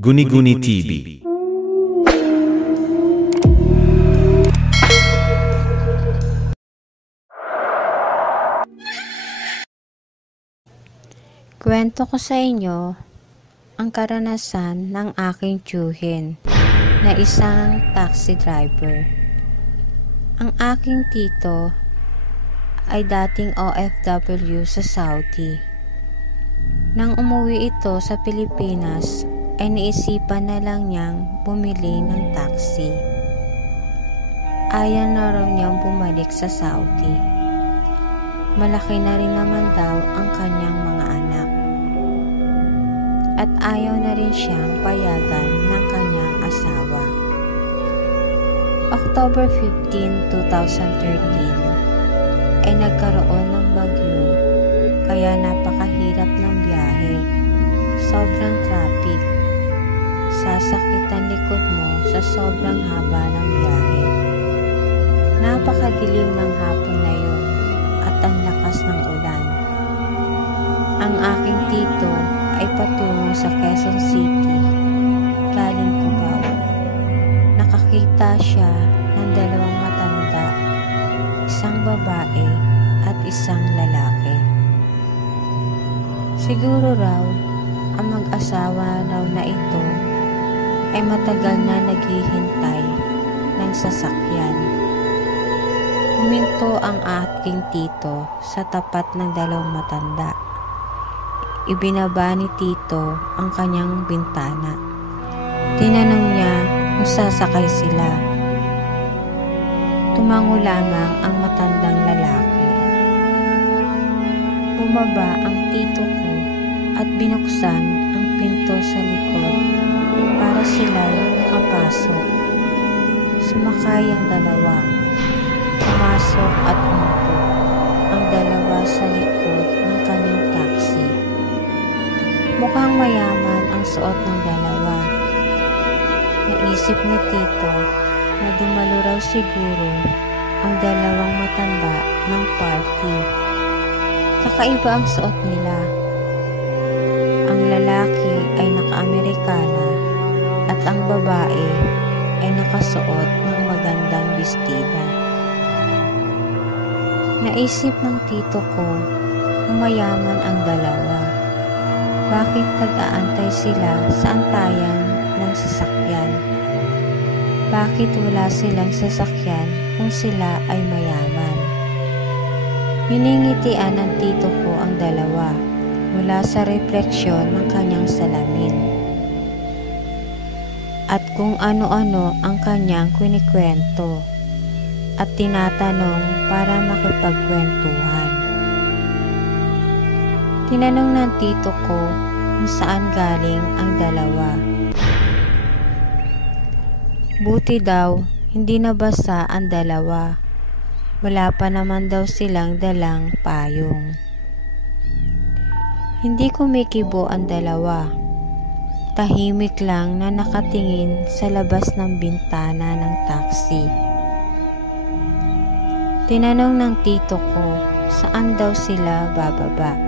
Guni-Guni TV. Kwento ko sa inyo ang karanasan ng aking tiyuhin na isang taxi driver. Ang aking tito ay dating OFW sa Saudi. Nang umuwi ito sa Pilipinas, ay naisipan na lang niyang bumili ng taxi. Ayaw na raw niyang bumalik sa Saudi. Malaki na rin naman daw ang kanyang mga anak. At ayaw na rin siyang payagan ng kanyang asawa. October 15, 2013 ay nagkaroon ng bagyo, kaya napakahirap ng biyahe. Sobrang traffic. Sasakitan likod mo sa sobrang haba ng biyahe. Napakadilim ng hapon na yun at ang lakas ng ulan. Ang aking tito ay patungo sa Quezon City, galing Cubao. Nakakita siya ng dalawang matanda, isang babae at isang lalaki. Siguro raw ang mag-asawa raw na ito ay matagal na naghihintay ng sasakyan. Huminto ang aking tito sa tapat ng dalawang matanda. Ibinaba ni tito ang kanyang bintana. Tinanong niya kung sasakay sila. Tumango lamang ang matandang lalaki. Bumaba ang tito ko at binuksan ang pinto sa likod para sila'y makapasok. Sumakay ang dalawa. Pumasok at umupo ang dalawa sa likod ng kanyang taxi. Mukhang mayaman ang suot ng dalawa. Naisip ni tito na dumalo raw siguro ang dalawang matanda ng party. Kakaiba ang suot nila. Ang lalaki ay naka-Amerikana at ang babae ay nakasuot ng magandang bestida. Naisip ng tito ko kung mayaman ang dalawa. Bakit tag-aantay sila sa antayan ng sasakyan? Bakit wala silang sasakyan kung sila ay mayaman? Hiningitian ng tito ko ang dalawa mula sa refleksyon ng kanyang salamin. At kung ano-ano ang kanyang kwento at tinatanong para makipagkwentuhan. Tinanong ng tito ko kung saan galing ang dalawa. Buti daw, hindi nabasa ang dalawa. Wala pa naman daw silang dalang payong. Hindi kumikibo ang dalawa. Tahimik lang na nakatingin sa labas ng bintana ng taxi. Tinanong ng tito ko saan daw sila bababa.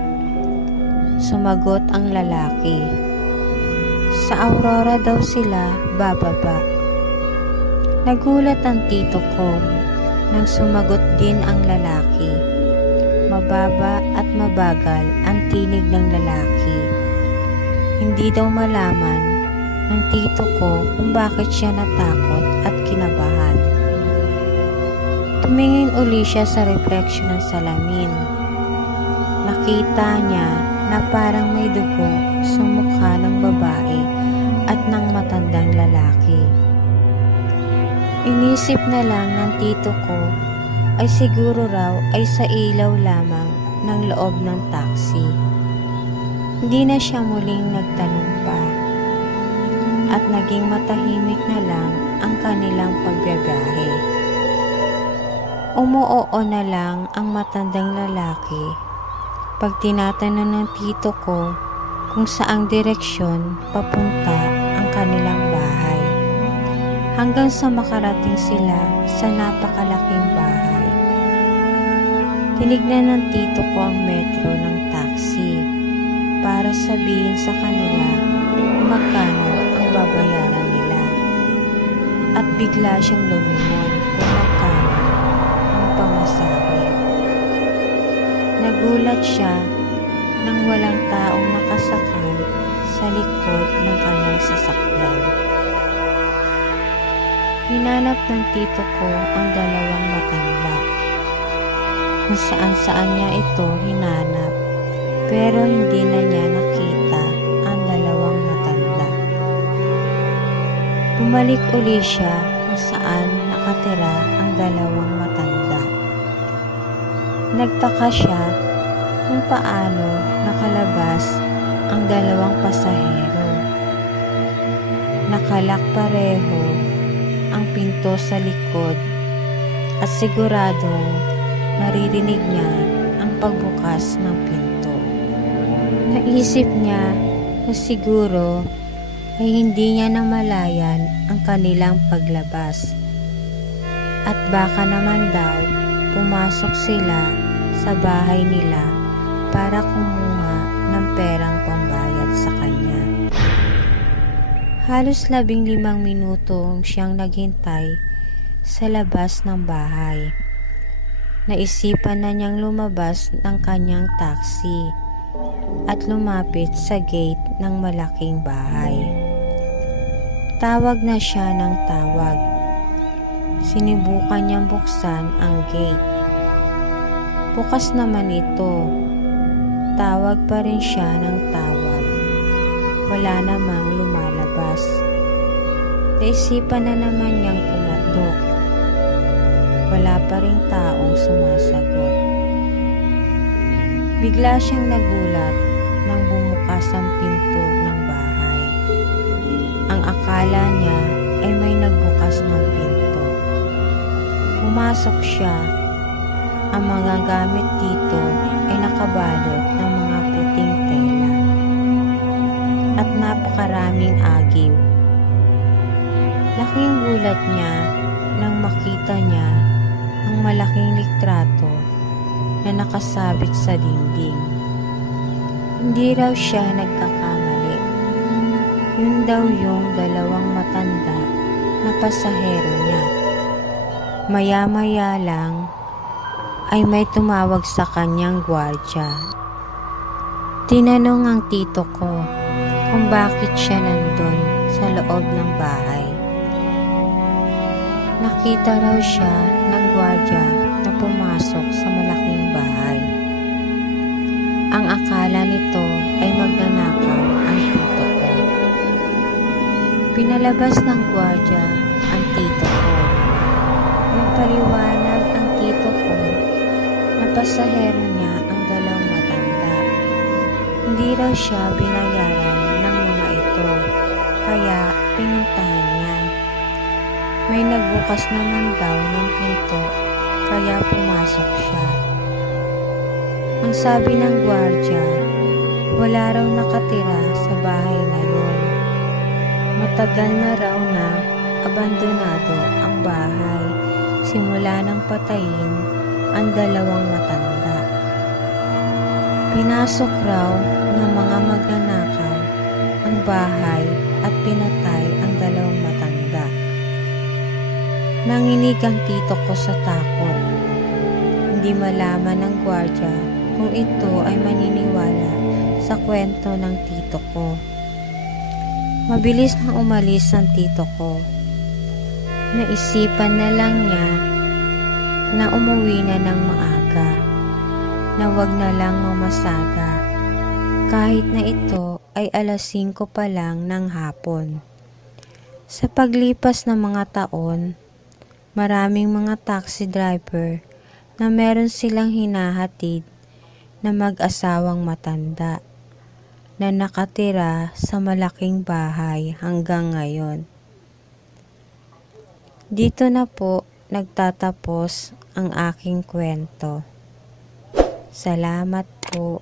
Sumagot ang lalaki. Sa Aurora daw sila bababa. Nagulat ang tito ko nang sumagot din ang lalaki. Mababa at mabagal ang tinig ng lalaki. Hindi daw malaman ng tito ko kung bakit siya natakot at kinabahan. Tumingin uli siya sa refleksyon ng salamin. Nakita niya na parang may dugo sa mukha ng babae at ng matandang lalaki. Inisip na lang ng tito ko ay siguro raw ay sa ilaw lamang ng loob ng taxi. Hindi na siya muling nagtanong pa at naging matahimik na lang ang kanilang pagbiyahe. Umuoo na lang ang matandang lalaki pag tinatanong ng tito ko kung saang direksyon papunta ang kanilang bahay. Hanggang sa makarating sila sa napakalaking bahay. Tinignan ng tito ko ang metro ng taxi para sabihin sa kanila kung magkano ang at bigla siyang lumingon kung magkano ang pamasahe. Nagulat siya nang walang taong nakasakay sa likod ng kanyang sasakyan. Hinanap ng tito ko ang dalawang matanda. Kung saan-saan niya ito hinanap, pero hindi na niya nakita ang dalawang matanda. Bumalik uli siya kung saan nakatira ang dalawang matanda. Nagtaka siya kung paano nakalabas ang dalawang pasahero. Nakalak pareho ang pinto sa likod at siguradong maririnig niya ang pagbukas ng pinto. Naisip niya na siguro ay hindi niya namalayan ang kanilang paglabas at baka naman daw pumasok sila sa bahay nila para kumuha ng perang pambayad sa kanya. Halos 15 minuto siyang naghintay sa labas ng bahay. Naisipan na niyang lumabas ng kanyang taxi at lumapit sa gate ng malaking bahay. Tawag na siya ng tawag. Sinubukan niyang buksan ang gate. Bukas naman ito. Tawag pa rin siya ng tawag. Wala namang lumalabas. Naisipan na naman niyang kumatok. Wala pa rin taong sumasagot. Bigla siyang nagulat nang bumukas ang pinto ng bahay. Ang akala niya ay may nagbukas ng pinto. Pumasok siya. Ang mga gamit dito ay nakabalot ng mga puting tela at napakaraming agiw. Laking gulat niya nang makita niya ang malaking litrato na nakasabit sa dingding. Hindi raw siya nagkakamali. Yun daw yung dalawang matanda na pasahero niya. Maya-maya lang ay may tumawag sa kanyang gwardya. Tinanong ang tito ko kung bakit siya nandun sa loob ng bahay. Nakita raw siya ng gwardya na pumasok sa malaking bahay. Ang akala nito ay magnanakaw ang tito ko. Pinalabas ng gwardya ang tito ko. Nagpaliwanag ang tito ko na pasahero niya ang dalawang matanda. Hindi raw siya binayaran ng mga ito, kaya pinuntahan niya. May nagbukas naman daw ng pinto, kaya pumasok siya. Ang sabi ng gwardya, wala raw nakatira sa bahay na yun. Matagal na raw na abandonado ang bahay simula nang patayin ang dalawang matanda. Pinasok raw ng mga magnanakaw ang bahay at pinatay ang dalawang matanda. Nanginig ang tito ko sa takot. Hindi malaman ng gwardya kung ito ay maniniwala sa kwento ng tito ko. Mabilis na umalis ang tito ko. Naisipan na lang niya na umuwi na ng maaga, na wag na lang mamasaga, kahit na ito ay 5:00 pa lang ng hapon. Sa paglipas ng mga taon, maraming mga taxi driver na meron silang hinahatid na mag-asawang matanda na nakatira sa malaking bahay hanggang ngayon. Dito na po nagtatapos ang aking kwento. Salamat po.